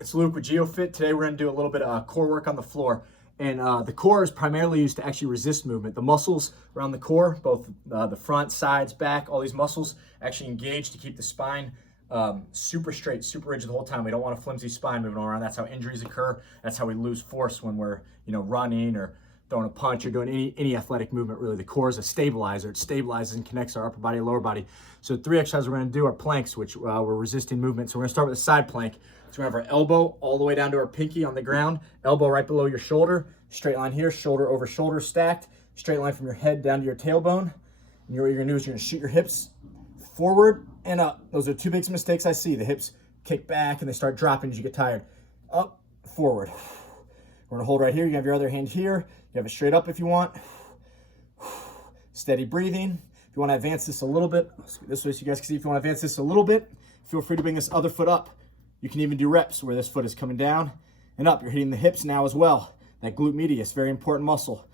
It's Luke with GeoFit. Today we're going to do a little bit of core work on the floor. And the core is primarily used to actually resist movement. The muscles around the core, both the front, sides, back, all these muscles actually engage to keep the spine super straight, super rigid the whole time. We don't want a flimsy spine moving around. That's how injuries occur. That's how we lose force when we're, running or throwing a punch or doing any athletic movement. Really, the core is a stabilizer. It stabilizes and connects our upper body and lower body. So 3 exercises we're going to do are planks, which we're resisting movement. So we're going to start with a side plank. So we're going to have our elbow all the way down to our pinky on the ground, elbow right below your shoulder, straight line here, shoulder over shoulder stacked, straight line from your head down to your tailbone. And what you're going to do is you're going to shoot your hips forward and up. Those are 2 biggest mistakes I see. The hips kick back and they start dropping as you get tired. Up, forward. We're going to hold right here. You have your other hand here. You have it straight up if you want. Steady breathing. If you want to advance this a little bit, this way so you guys can see. If you want to advance this a little bit, feel free to bring this other foot up. You can even do reps where this foot is coming down and up. You're hitting the hips now as well. That glute medius, very important muscle.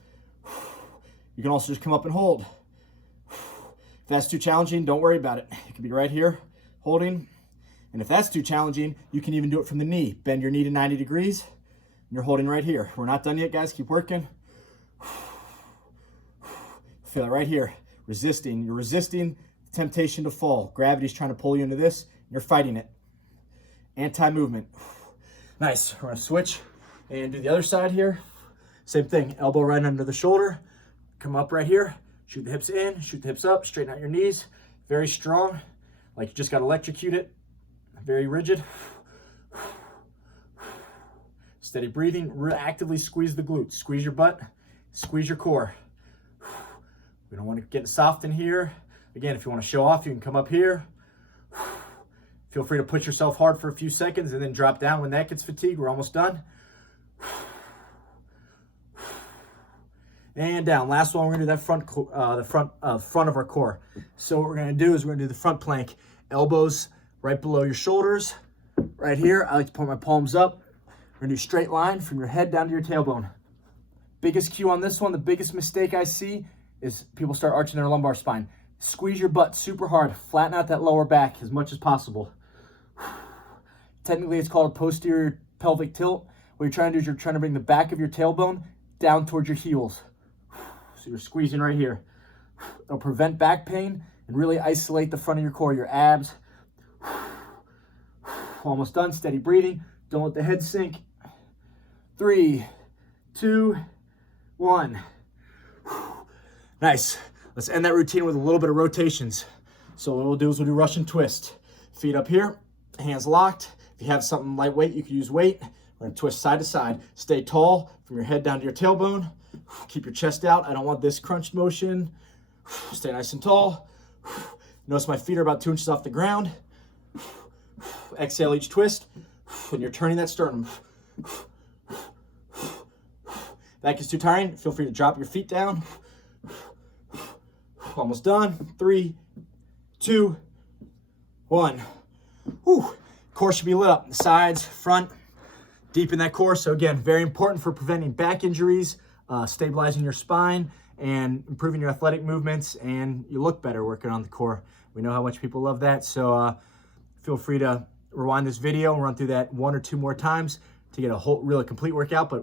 You can also just come up and hold. If that's too challenging, don't worry about it. You can be right here, holding. And if that's too challenging, you can even do it from the knee. Bend your knee to 90 degrees. And you're holding right here. We're not done yet, guys. Keep working. Feel it right here. Resisting. You're resisting the temptation to fall. Gravity's trying to pull you into this. You're fighting it. Anti-movement. Nice. We're going to switch and do the other side here. Same thing. Elbow right under the shoulder. Come up right here. Shoot the hips in. Shoot the hips up. Straighten out your knees. Very strong. Like you just got to electrocute it. Very rigid. Steady breathing. Actively squeeze the glutes. Squeeze your butt. Squeeze your core. We don't want to get soft in here. Again, if you want to show off, you can come up here. Feel free to push yourself hard for a few seconds and then drop down when that gets fatigued. We're almost done. And down. Last one, we're going to do that front of our core. So what we're going to do is we're going to do the front plank. Elbows right below your shoulders. Right here, I like to put my palms up. We're going to do straight line from your head down to your tailbone. Biggest cue on this one, the biggest mistake I see is people start arching their lumbar spine. Squeeze your butt super hard. Flatten out that lower back as much as possible. Technically, it's called a posterior pelvic tilt. What you're trying to do is you're trying to bring the back of your tailbone down towards your heels. So you're squeezing right here. It'll prevent back pain and really isolate the front of your core, your abs. Almost done. Steady breathing. Don't let the head sink. 3, 2, 1. Nice. Let's end that routine with a little bit of rotations. So what we'll do is we'll do Russian twist. Feet up here, hands locked. If you have something lightweight, you can use weight. We're gonna twist side to side. Stay tall from your head down to your tailbone. Keep your chest out. I don't want this crunched motion. Stay nice and tall. Notice my feet are about 2 inches off the ground. Exhale each twist. And you're turning that sternum. If that gets too tiring, feel free to drop your feet down. Almost done. 3, 2, 1. Whew. Core should be lit up. The sides, front, deep in that core. So again, very important for preventing back injuries, stabilizing your spine, and improving your athletic movements, and you look better working on the core. We know how much people love that. So feel free to rewind this video and run through that 1 or 2 more times to get a whole, really complete workout. But